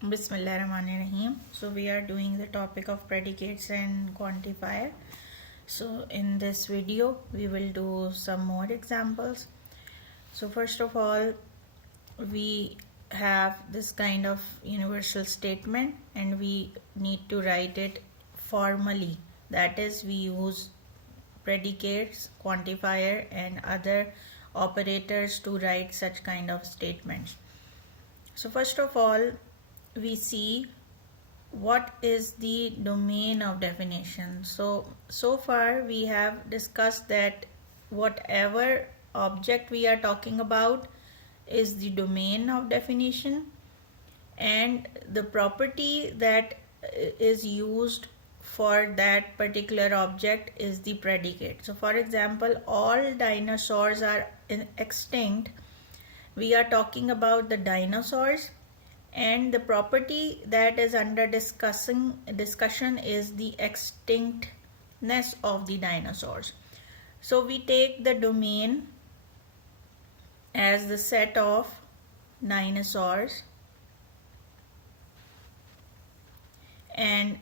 Bismillahirrahmanirrahim. So we are doing the topic of predicates and quantifier. So in this video we will do some more examples. So first of all, we have this kind of universal statement and we need to write it formally. That is, we use predicates, quantifier and other operators to write such kind of statements. So first of all, we see what is the domain of definition. So far we have discussed that whatever object we are talking about is the domain of definition, and the property that is used for that particular object is the predicate. So for example, all dinosaurs are extinct. We are talking about the dinosaurs, and the property that is under discussion is the extinctness of the dinosaurs. So we take the domain as the set of dinosaurs, and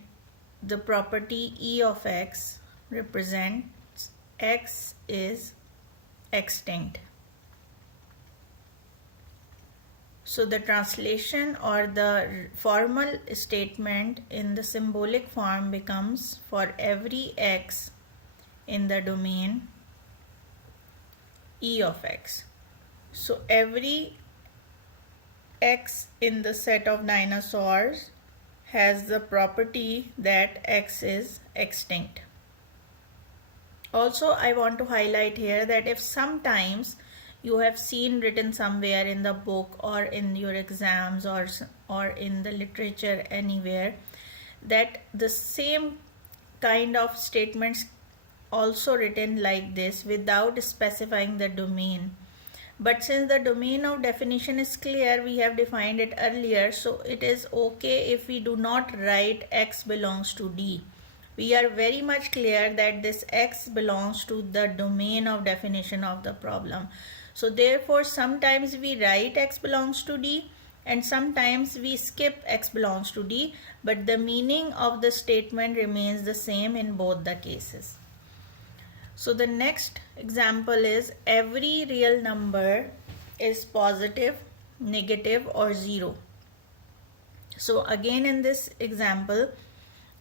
the property E of x represents x is extinct. So the translation or the formal statement in the symbolic form becomes, for every x in the domain E of x. So every x in the set of dinosaurs has the property that x is extinct. Also, I want to highlight here that if sometimes you have seen written somewhere in the book or in your exams or in the literature anywhere that the same kind of statements also written like this without specifying the domain. But since the domain of definition is clear, we have defined it earlier, so it is okay if we do not write x belongs to D. We are very much clear that this x belongs to the domain of definition of the problem. So therefore, sometimes we write x belongs to D and sometimes we skip x belongs to D, but the meaning of the statement remains the same in both the cases. So the next example is, every real number is positive, negative or 0. So again in this example,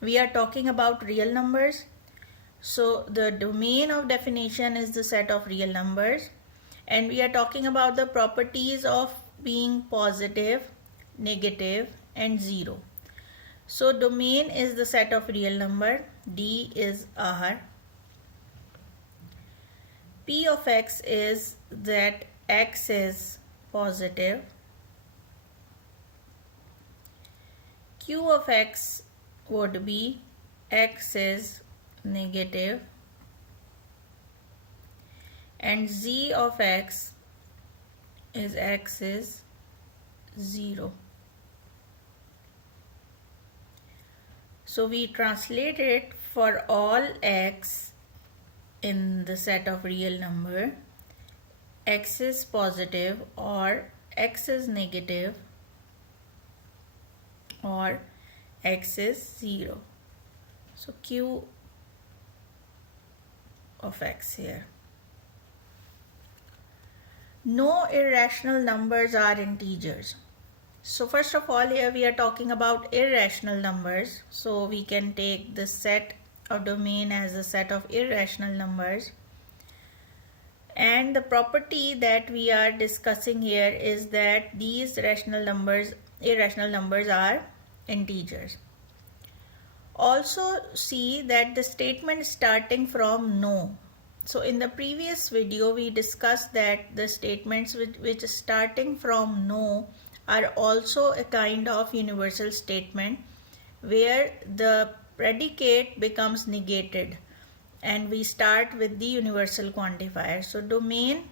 we are talking about real numbers. So the domain of definition is the set of real numbers, and we are talking about the properties of being positive, negative and 0. So domain is the set of real number, D is R. P of x is that x is positive. Q of x would be x is negative, and z of x is 0. So we translate it for all x in the set of real number, x is positive or x is negative or x is 0. So Q of x here. No irrational numbers are integers. So first of all, here we are talking about irrational numbers. So we can take the set of domain as a set of irrational numbers. And the property that we are discussing here is that these irrational numbers are integers. Also see that the statement starting from no. So in the previous video we discussed that the statements which starting from no are also a kind of universal statement where the predicate becomes negated and we start with the universal quantifier. So domain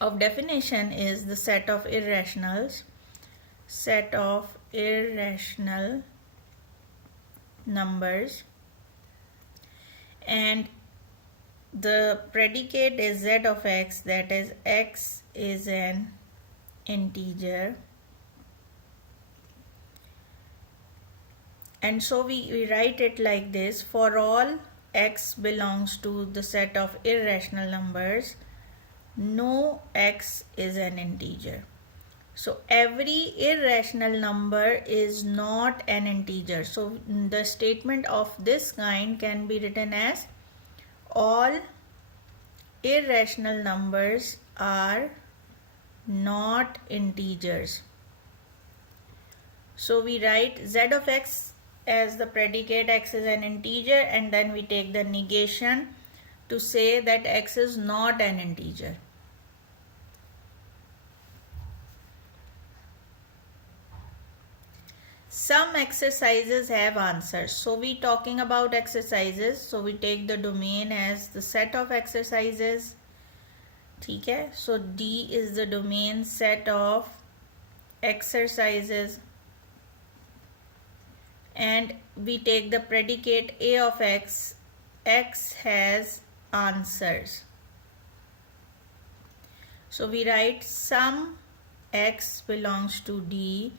of definition is the set of irrational numbers, and the predicate is z of x, that is x is an integer, And so we write it like this: for all x belongs to the set of irrational numbers, no x is an integer. So every irrational number is not an integer. So the statement of this kind can be written as all irrational numbers are not integers. So we write z of x as the predicate x is an integer, and then we take the negation to say that x is not an integer. Some exercises have answers. So we talking about exercises. So we take the domain as the set of exercises. Okay. So D is the domain set of exercises. And we take the predicate A of x. X has answers. So we write some x belongs to D.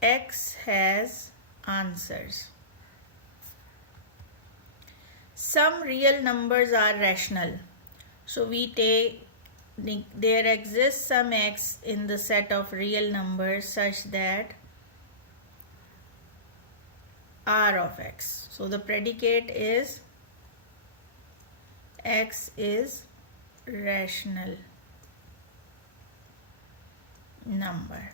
X has answers. Some real numbers are rational. So we take there exists some x in the set of real numbers such that R of x. So the predicate is x is rational number.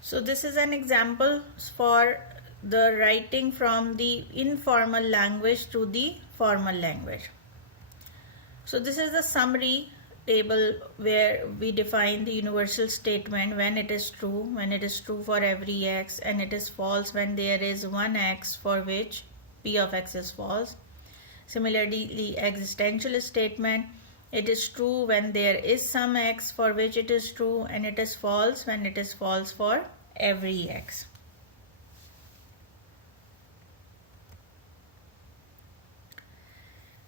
So this is an example for the writing from the informal language to the formal language. So this is the summary table where we define the universal statement when it is true for every x, and it is false when there is one x for which p of x is false. Similarly, the existential statement, it is true when there is some x for which it is true, and it is false when it is false for every x.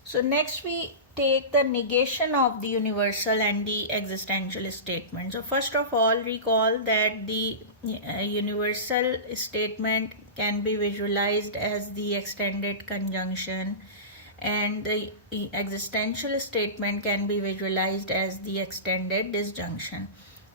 So next we take the negation of the universal and the existential statement. So first of all, recall that the universal statement can be visualized as the extended conjunction, and the existential statement can be visualized as the extended disjunction.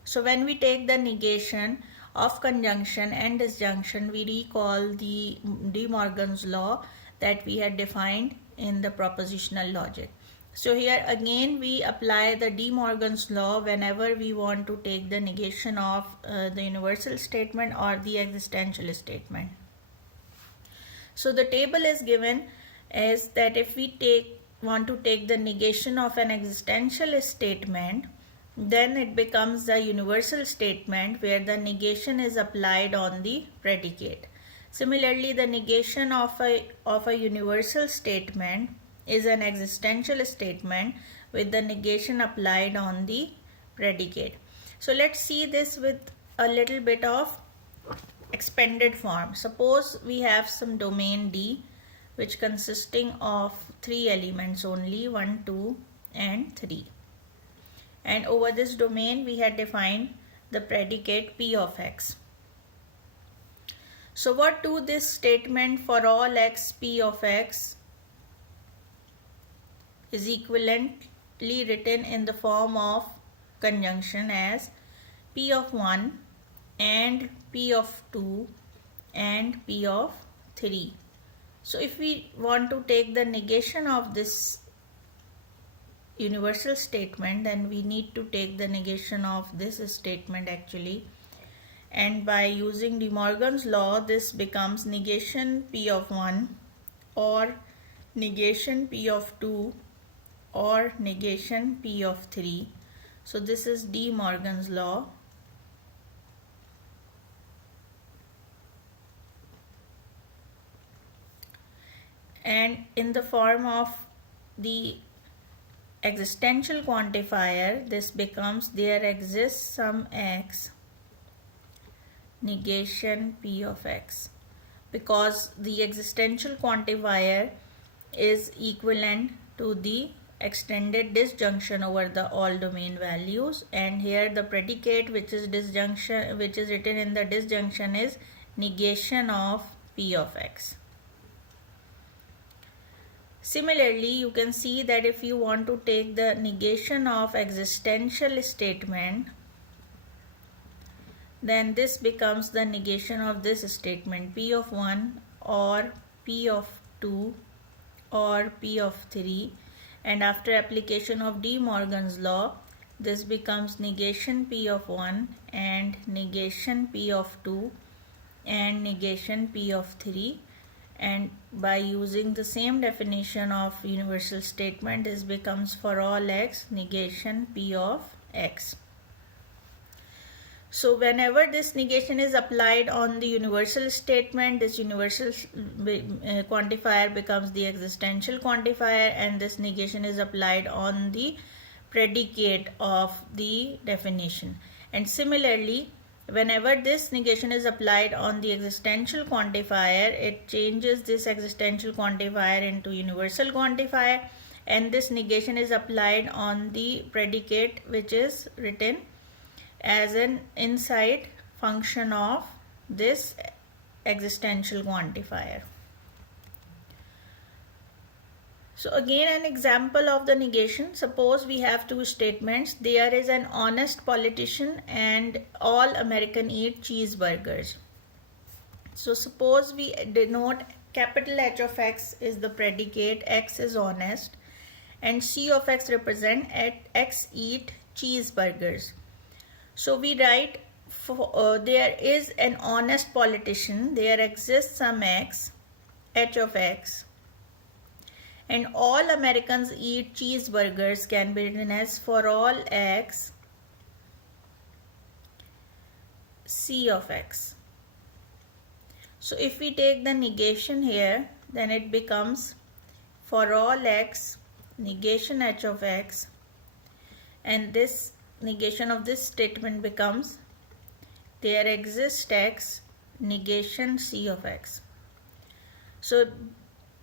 So when we take the negation of conjunction and disjunction, we recall the De Morgan's law that we had defined in the propositional logic. So here again we apply the De Morgan's law whenever we want to take the negation of the universal statement or the existential statement. So the table is given as that if we want to take the negation of an existential statement, then it becomes the universal statement where the negation is applied on the predicate. Similarly, the negation of a universal statement is an existential statement with the negation applied on the predicate. So let's see this with a little bit of expanded form. Suppose we have some domain D which consisting of 3 elements only, 1, 2 and 3. And over this domain we had defined the predicate P of x. So what do this statement for all x P of x is equivalently written in the form of conjunction as P of 1 and P of 2 and P of 3. So if we want to take the negation of this universal statement, then we need to take the negation of this statement actually, and by using De Morgan's law this becomes negation P of 1 or negation P of 2 or negation P of 3. So this is De Morgan's law. And in the form of the existential quantifier, this becomes there exists some x negation P of x, because the existential quantifier is equivalent to the extended disjunction over the all domain values, and here the predicate which is disjunction, which is written in the disjunction, is negation of p of x. Similarly, you can see that if you want to take the negation of existential statement, then this becomes the negation of this statement, p of 1 or p of 2 or p of 3, and after application of De Morgan's law, this becomes negation p of 1 and negation p of 2 and negation p of 3, and by using the same definition of universal statement, this becomes for all x negation p of x. So whenever this negation is applied on the universal statement, this universal quantifier becomes the existential quantifier, and this negation is applied on the predicate of the definition. And similarly, whenever this negation is applied on the existential quantifier, it changes this existential quantifier into universal quantifier, and this negation is applied on the predicate, which is written as an inside function of this existential quantifier. So again, an example of the negation. Suppose we have two statements. There is an honest politician and all Americans eat cheeseburgers. So suppose we denote capital H of x is the predicate, x is honest, and C of x represent at x eat cheeseburgers. So we write there is an honest politician, there exists some x, h of x, and all Americans eat cheeseburgers can be written as for all x, C of x. So if we take the negation here, then it becomes for all x, negation h of x, and this negation of this statement becomes there exists x, negation C of x. So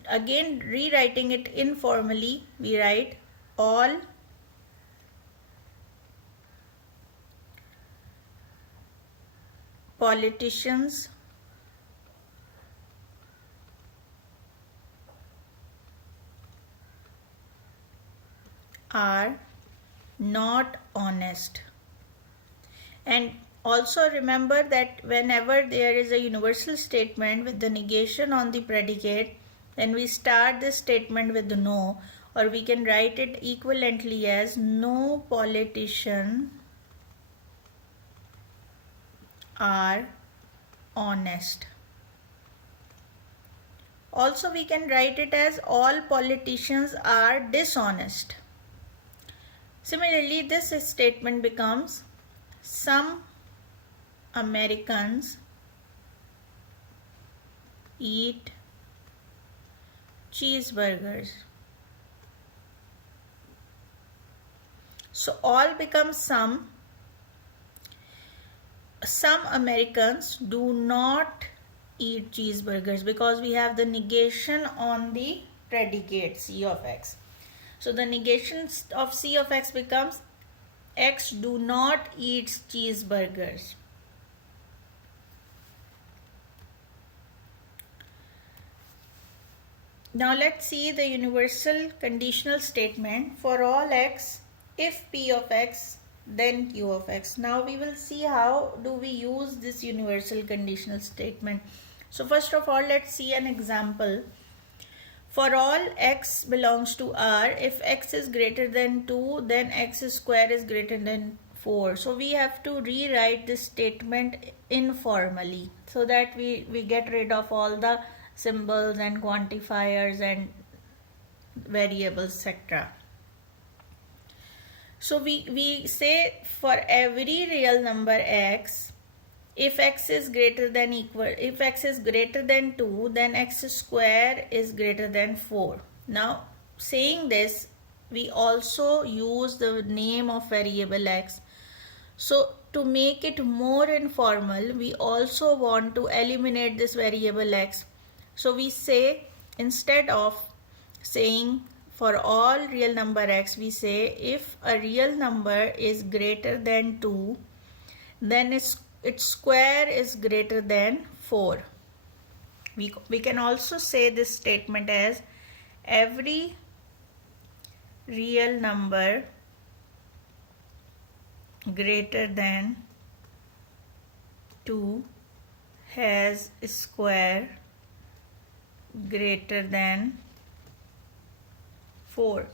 again, rewriting it informally, we write all politicians are not honest. And also remember that whenever there is a universal statement with the negation on the predicate, then we start this statement with the no, or we can write it equivalently as no politician are honest. Also we can write it as all politicians are dishonest. Similarly, this statement becomes some Americans eat cheeseburgers. So all becomes some. Some Americans do not eat cheeseburgers because we have the negation on the predicate C of x. So the negation of C of x becomes x do not eat cheeseburgers. Now let's see the universal conditional statement for all x if p of x then q of x. Now we will see how do we use this universal conditional statement. So first of all, let's see an example. For all x belongs to R, if x is greater than 2, then x square is greater than 4. So we have to rewrite this statement informally so that we get rid of all the symbols and quantifiers and variables, etc. So we say for every real number x, if x is greater than 2, then x square is greater than 4. Now saying this, we also use the name of variable x. So to make it more informal, we also want to eliminate this variable x. So we say, instead of saying for all real number x, we say if a real number is greater than 2, then its square is greater than 4. We can also say this statement as every real number greater than 2 has a square greater than 4.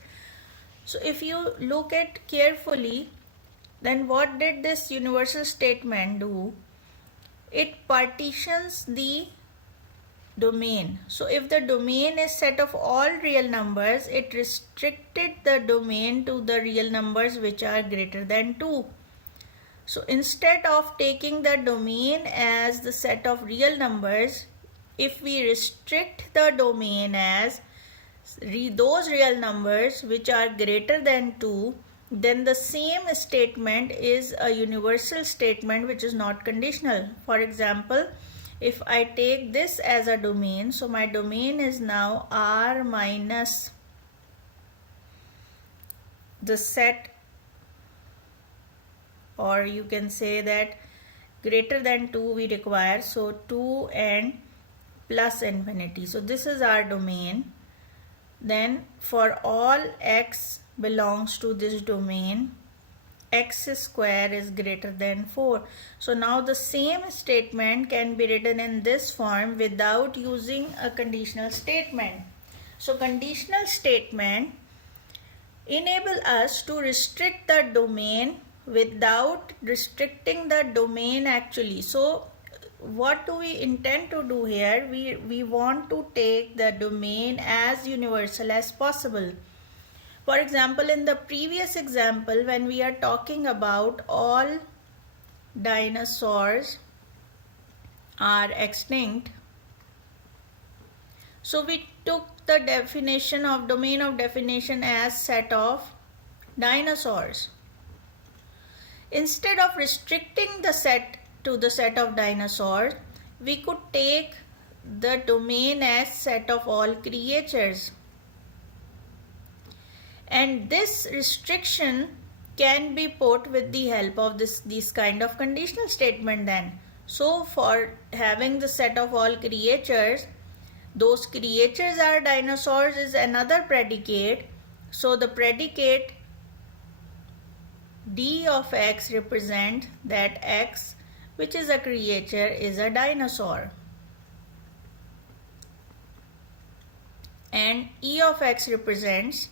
So if you look at carefully, then what did this universal statement do? It partitions the domain. So if the domain is set of all real numbers, it restricted the domain to the real numbers which are greater than 2. So instead of taking the domain as the set of real numbers, if we restrict the domain as those real numbers which are greater than 2, then the same statement is a universal statement which is not conditional. For example, if I take this as a domain, so my domain is now R minus the set, or you can say that greater than 2 we require, so 2 and plus infinity. So this is our domain. Then for all x belongs to this domain, x square is greater than 4. So now the same statement can be written in this form without using a conditional statement. So conditional statement enable us to restrict the domain without restricting the domain actually. So what do we intend to do here? We want to take the domain as universal as possible. For example, in the previous example, when we are talking about all dinosaurs are extinct, so we took the definition of domain of definition as set of dinosaurs. Instead of restricting the set to the set of dinosaurs, we could take the domain as set of all creatures. And this restriction can be put with the help of this kind of conditional statement then. So for having the set of all creatures, those creatures are dinosaurs is another predicate. So the predicate d of x represents that x, which is a creature, is a dinosaur. And e of x represents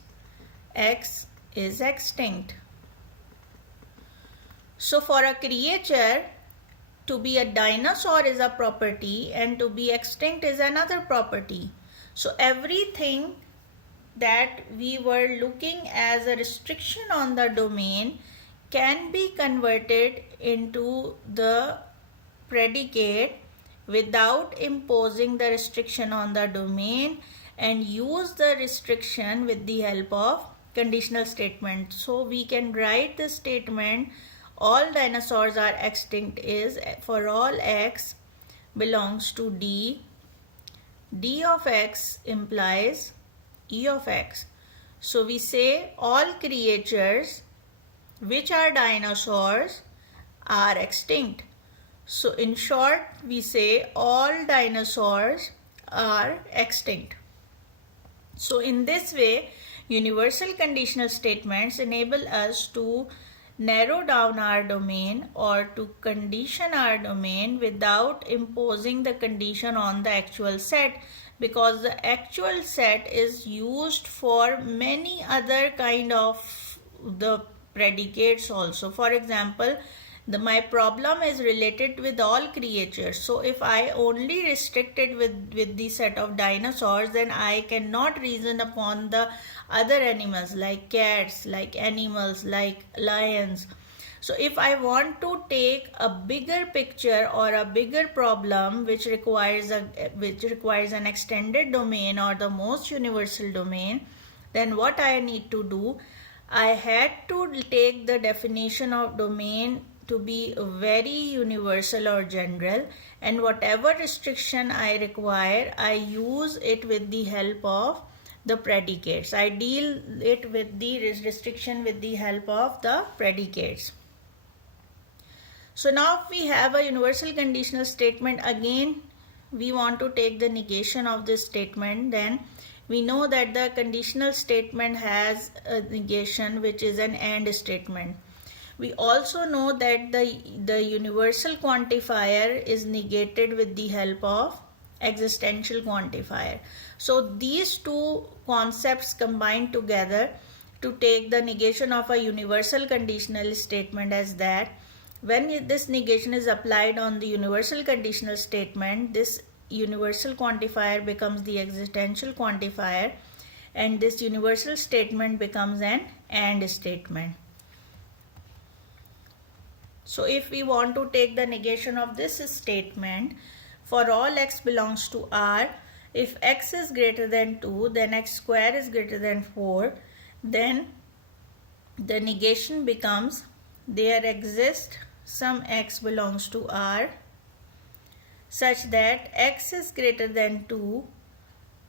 x is extinct. So for a creature, to be a dinosaur is a property and to be extinct is another property. So everything that we were looking as a restriction on the domain can be converted into the predicate without imposing the restriction on the domain, and use the restriction with the help of conditional statement. So we can write the statement all dinosaurs are extinct is for all x belongs to d, d of x implies e of x. So we say all creatures which are dinosaurs are extinct. So in short, we say all dinosaurs are extinct. So in this way, universal conditional statements enable us to narrow down our domain or to condition our domain without imposing the condition on the actual set, because the actual set is used for many other kind of the predicates also. For example, my problem is related with all creatures. So if I only restrict it with the set of dinosaurs, then I cannot reason upon the other animals like cats, like animals, like lions. So if I want to take a bigger picture or a bigger problem which requires an extended domain or the most universal domain, then what I need to do, I had to take the definition of domain to be very universal or general, and whatever restriction I require, I use it with the help of the predicates. I deal it with the restriction with the help of the predicates. So now if we have a universal conditional statement, again we want to take the negation of this statement, then we know that the conditional statement has a negation which is an AND statement. We also know that the universal quantifier is negated with the help of existential quantifier. So these two concepts combine together to take the negation of a universal conditional statement as that when this negation is applied on the universal conditional statement, this universal quantifier becomes the existential quantifier and this universal statement becomes an AND statement. So if we want to take the negation of this statement, for all x belongs to R, if x is greater than 2, then x square is greater than 4, then the negation becomes there exists some x belongs to R such that x is greater than 2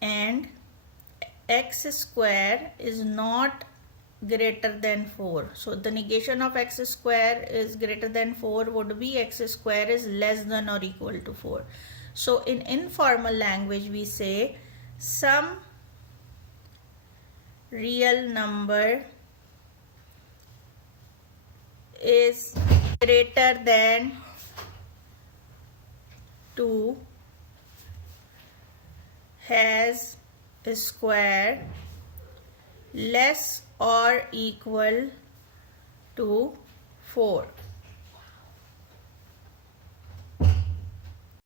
and x square is not greater than 4. So the negation of x square is greater than 4 would be x square is less than or equal to 4. So in informal language we say some real number is greater than 2 has a square less or equal to 4.